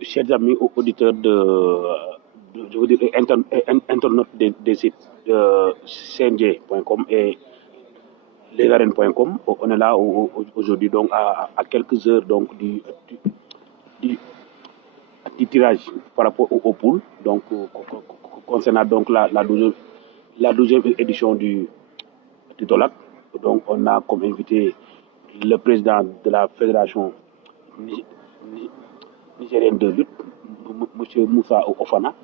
chers amis auditeurs je veux dire, internautes des sites cng.com et lesarènes.com. On est là aujourd'hui donc à quelques heures donc du, du tirage par rapport au pool. Donc concernant donc la 12e édition du TOLAC. Donc on a comme invité le président de la fédération nigérienne de lutte, M. Moussa Oufana.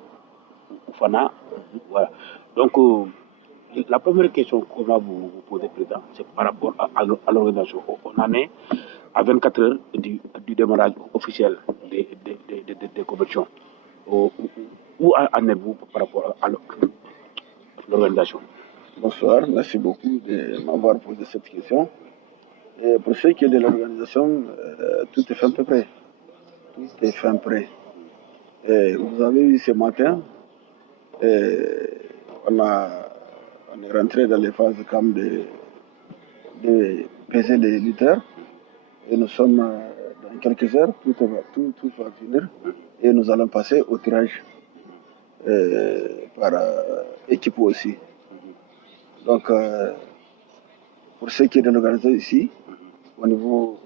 Voilà. Donc, la première question qu'on va vous poser, président, c'est par rapport à l'organisation. On en est à 24 heures du démarrage officiel des compétitions. Où en êtes-vous par rapport à l'organisation? Bonsoir, merci beaucoup de m'avoir posé cette question. Et pour ce qui est de l'organisation, tout est fin peu près. Tout est fin prêt. Et vous avez vu ce matin, on est rentré dans les phases comme de peser les lutteurs. Et nous sommes dans quelques heures, tout va finir. Et nous allons passer au tirage par équipe aussi. Donc, pour ce qui est de l'organisation ici, au niveau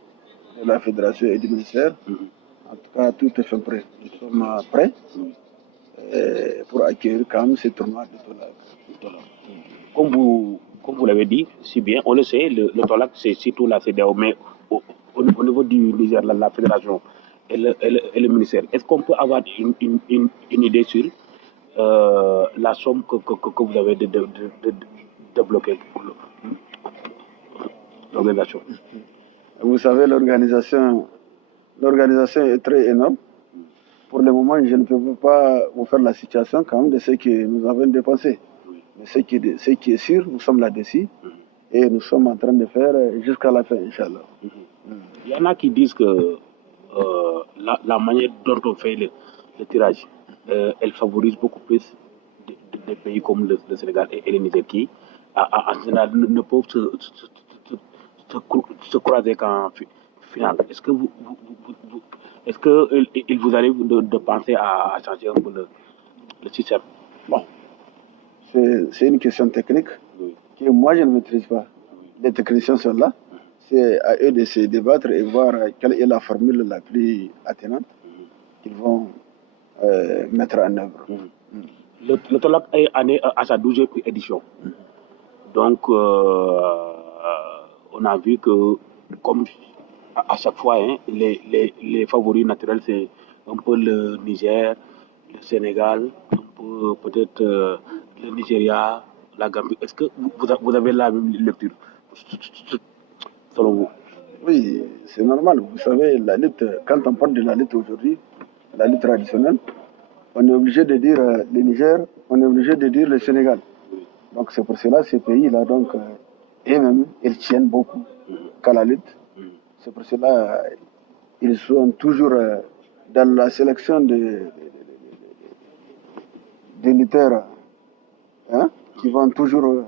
de la fédération et du ministère, en tout cas, tout est fait prêt. Nous sommes prêts pour accueillir quand même ce tournoi de TOLAC. Comme vous l'avez dit, si bien, on le sait, le TOLAC, c'est surtout la CEDEAO, mais au niveau du Niger, la fédération et le ministère, est-ce qu'on peut avoir une idée sur la somme que vous avez débloquée pour l'organisation? Vous savez, l'organisation est très énorme. Pour le moment, je ne peux pas vous faire la situation quand même de ce que nous avons dépensé. Mais ce qui est sûr, nous sommes là-dessus et nous sommes en train de faire jusqu'à la fin, Inch'Allah. Il y en a qui disent que la manière dont on fait le tirage, elle favorise beaucoup plus des pays comme le Sénégal et le Niger qui, en général, ne peuvent se croiser qu'en finale. Est-ce que il vous arrive de penser à changer un peu le système? Bon, c'est une question technique que moi je ne maîtrise pas. Les techniciens sont là. C'est à eux de se débattre et voir quelle est la formule la plus attenante qu'ils vont mettre en œuvre. Le TOLAC est à sa 12e édition. Donc, on a vu que, comme à chaque fois, hein, les favoris naturels, c'est un peu le Niger, le Sénégal, un peu peut-être le Nigeria, la Gambie. Est-ce que vous avez la même lecture, selon vous? Oui, c'est normal. Vous savez, la lutte, quand on parle de la lutte aujourd'hui, la lutte traditionnelle, on est obligé de dire le Niger, on est obligé de dire le Sénégal. Donc c'est pour cela ces pays-là, donc, eux-mêmes, ils tiennent beaucoup qu'à la lutte. C'est pour cela ils sont toujours dans la sélection des lutteurs hein, qui vont toujours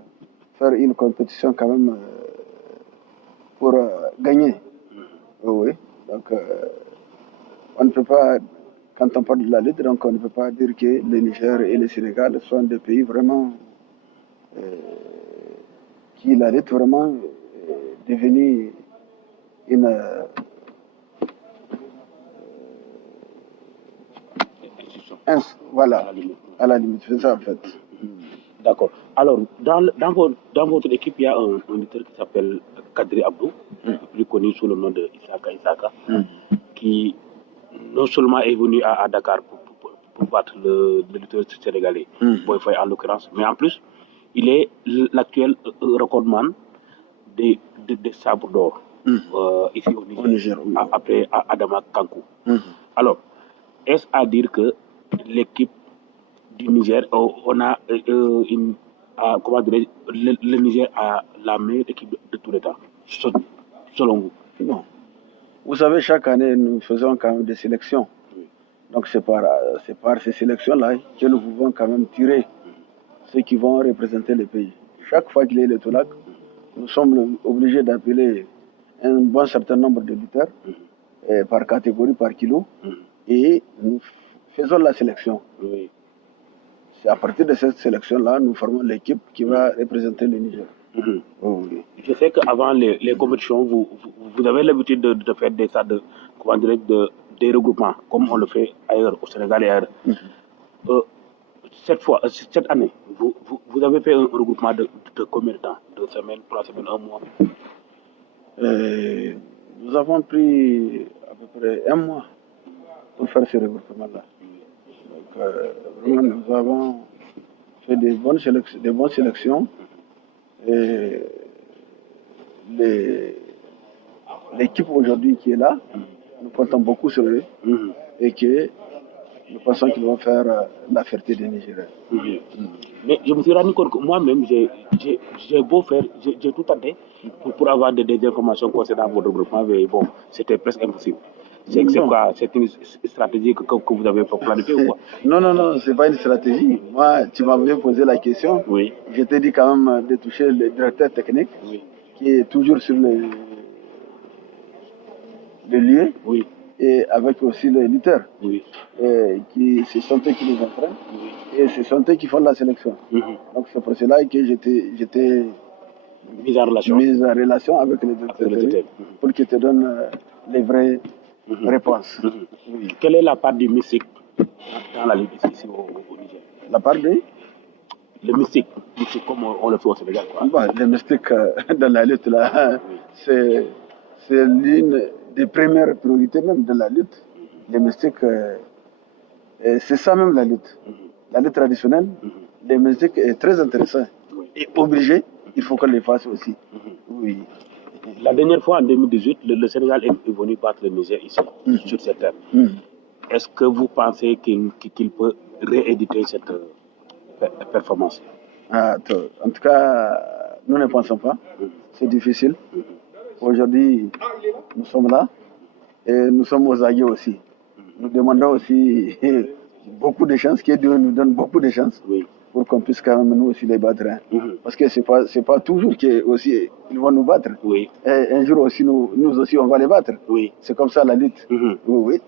faire une compétition quand même pour gagner. Oui. Donc on ne peut pas, quand on parle de la lutte, donc on ne peut pas dire que le Niger et le Sénégal sont des pays vraiment qui la lutte vraiment devenue une voilà, à la limite, c'est ça en fait. D'accord. Alors, dans votre équipe, il y a un lutteur qui s'appelle Kadri Abdou, plus connu sous le nom de Isaka, qui non seulement est venu à Dakar pour battre le lutteur sénégalais, Boy Faye en l'occurrence, mais en plus, il est l'actuel recordman des sabres d'or ici au Niger, après Adama Kankou. Alors, est-ce à dire que l'équipe du Niger, on a comment dire, le Niger a la meilleure équipe de tous les temps, selon vous? Non. Vous savez, chaque année, nous faisons quand même des sélections. Donc c'est par ces sélections-là que nous pouvons quand même tirer ceux qui vont représenter le pays. Chaque fois qu'il y a le TOLAC, nous sommes obligés d'appeler un bon certain nombre de lutteurs par catégorie, par kilo. et nous faisons la sélection. Oui. C'est à partir de cette sélection-là, nous formons l'équipe qui va représenter le Niger. Oui. Je sais qu'avant les compétitions, vous avez l'habitude de faire comment des regroupements, comme on le fait ailleurs, au Sénégal et ailleurs. Cette année, vous avez fait un regroupement de combien de temps? 2 semaines, 3 semaines, 1 mois? Nous avons pris à peu près 1 mois pour faire ce regroupement-là. Donc, vraiment, nous avons fait des bonnes sélections. Et l'équipe aujourd'hui qui est là, nous comptons beaucoup sur eux et que nous pensons qu'ils vont faire la fierté des Nigériens. Mais je me suis rendu compte que moi-même, j'ai beau faire, j'ai tout tenté pour avoir des informations concernant votre regroupement, mais bon, c'était presque impossible. C'est quoi? C'est une stratégie que vous avez planifiée ou quoi? Non, c'est pas une stratégie. Moi, tu m'avais posé la question. Oui. Je t'ai dit quand même de toucher le directeur technique, qui est toujours sur le lieu, et avec aussi le lutteur, c'est sont eux qui les entraînent, et ce sont eux qui font la sélection. Donc c'est pour cela que j'étais mis en relation avec le directeur pour qu'il te donne les vraies réponses. Quelle est la part du mystique dans la lutte ici au Niger? La part de le mystique comme on le fait au Sénégal. Le mystique dans la lutte, là, c'est l'une des premières priorités même de la lutte. Le mystique, c'est ça même la lutte. La lutte traditionnelle, le mystique est très intéressant. Et obligé, il faut qu'on le fasse aussi. Oui. La dernière fois, en 2018, le Sénégal est venu battre le Niger ici, sur cette terre. Est-ce que vous pensez qu'il peut rééditer cette performance? En tout cas, nous ne pensons pas. C'est difficile. Aujourd'hui, nous sommes là et nous sommes aux aguets aussi. Nous demandons aussi beaucoup de chances, que Dieu nous donne beaucoup de chances pour qu'on puisse quand même nous aussi les battre. Parce que c'est pas toujours qu'ils vont nous battre. Et un jour aussi, nous aussi, on va les battre. C'est comme ça la lutte.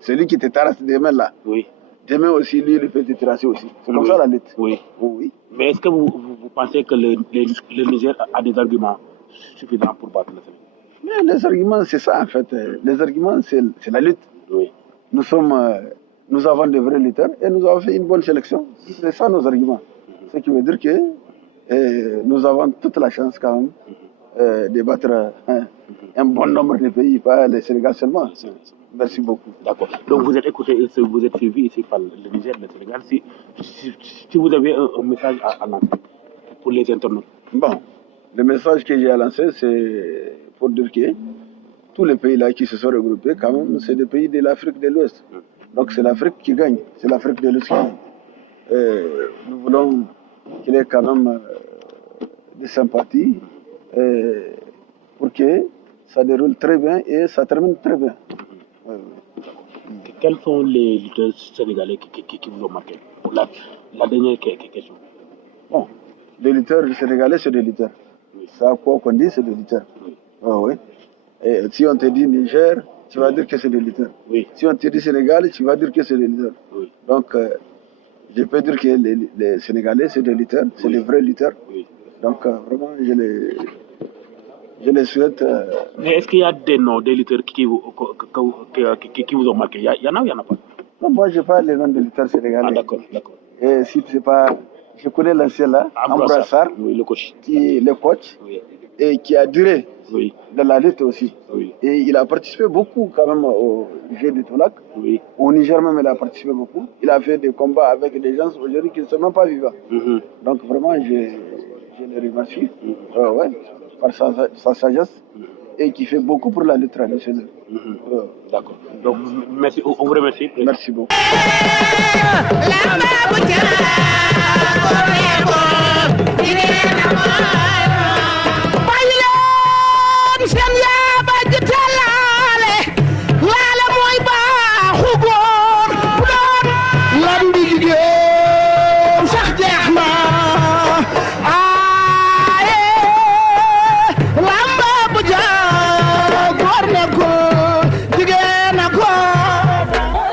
Celui qui te terrasse demain là. Demain aussi, lui, il peut te terrasser aussi. C'est comme ça la lutte. Mais est-ce que vous pensez que le Niger a des arguments suffisants pour battre le Sénégal? Mais les arguments, c'est ça en fait. Les arguments, c'est la lutte. Nous avons de vrais lutteurs et nous avons fait une bonne sélection. C'est ça nos arguments. Ce qui veut dire que nous avons toute la chance quand même de battre un bon nombre de pays, pas le Sénégal seulement. Merci beaucoup. D'accord. Donc vous êtes écouté, vous êtes suivi ici par le Niger, le Sénégal. Si vous avez un message à lancer pour les internautes. Bon, le message que j'ai à lancer, c'est pour dire que tous les pays là qui se sont regroupés, quand même, c'est des pays de l'Afrique de l'Ouest. Donc c'est l'Afrique qui gagne, c'est l'Afrique de l'Ouest qui gagne. Nous voulons qu'il y ait quand même des sympathies pour que ça déroule très bien et ça termine très bien. Quels sont les lutteurs sénégalais qui vous ont marqué? Pour la dernière question. Bon, les lutteurs sénégalais, c'est des lutteurs. Ça, quoi qu'on dit, c'est des lutteurs. Et si on te dit Niger, tu vas dire que c'est des lutteurs. Si on te dit Sénégal, tu vas dire que c'est des lutteurs. Donc, je peux dire que les Sénégalais, c'est des lutteurs, c'est des vrais lutteurs. Donc, vraiment, je les souhaite. Mais est-ce qu'il y a des noms, des lutteurs qui vous ont marqué? Il y en a ou il n'y en a pas? Non, moi, je parle les noms des lutteurs sénégalais. Ah, d'accord. Et si c'est pas. Je connais l'ancien là, Ambroise Sarr, le coach. Qui est le coach, et qui a duré dans la lutte aussi. Et il a participé beaucoup quand même au jeu de Toulak. Au Niger même, il a participé beaucoup. Il a fait des combats avec des gens aujourd'hui qui ne sont même pas vivants. Donc vraiment, je le remercie par sa sagesse et qui fait beaucoup pour la lutte traditionnelle. D'accord. Donc, merci, on vous remercie. Merci beaucoup.